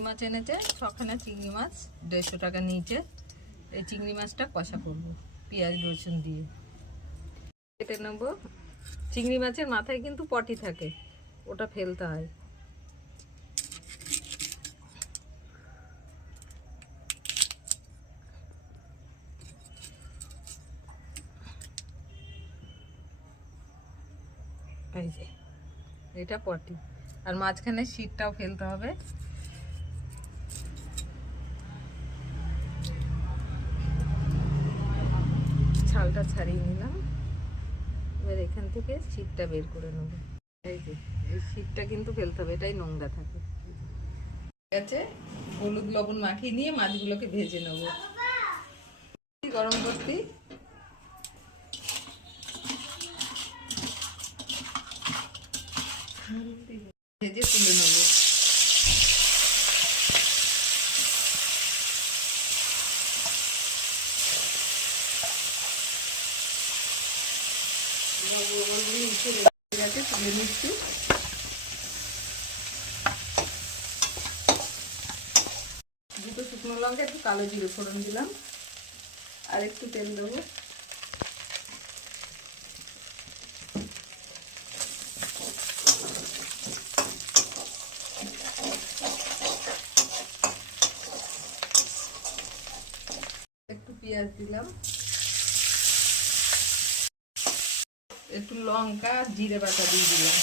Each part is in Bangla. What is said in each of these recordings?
চিংড়ি মাছ এনেছে, 6খানা চিংড়ি মাছ 150 টাকা নিয়েছে। এই চিংড়ি মাছটা কষা করব পেঁয়াজ রসুন দিয়ে। কেটে নেব। চিংড়ি মাছের মাথায় কিন্তু পটি থাকে, ওটা ফেলতে হয়। এই যে এটা পটি, আর মাঝখানে শীটটাও ফেলতে হবে। ছালটা ছাড়িয়ে নিলাম, এবার এখান থেকে শীটটা বের করে নেব। এই যে এই শীটটা কিন্তু ফেলতে হবে, এটাই নোংরা থাকে। ঠিক আছে, হলুদ লবণ মাখিয়ে নিয়ে মাছগুলোকে ভেজে নেব। গরম করতে ভেজে তুলে নেব। তুলে নিচ্ছি। দুটো শুকনো লঙ্কা, একটু কালো জিরে ফোড়ন দিলাম, আর একটু তেল দেবো। একটু পেঁয়াজ দিলাম, একটু লঙ্কা জিরে বাটা দিয়ে দিলাম,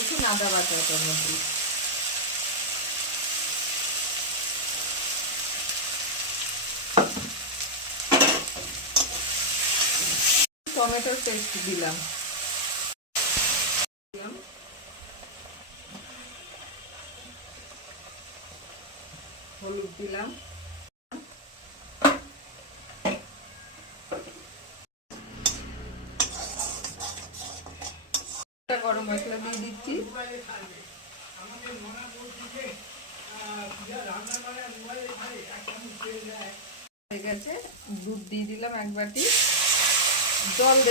একটু আদা বাটা টমেটো, টমেটোর পেস্ট দিলাম, হলুদ দিলাম, গরম মশলা দিয়ে দিচ্ছি। হয়ে গেছে, দুধ দিয়ে দিলাম 1 বাটি, জল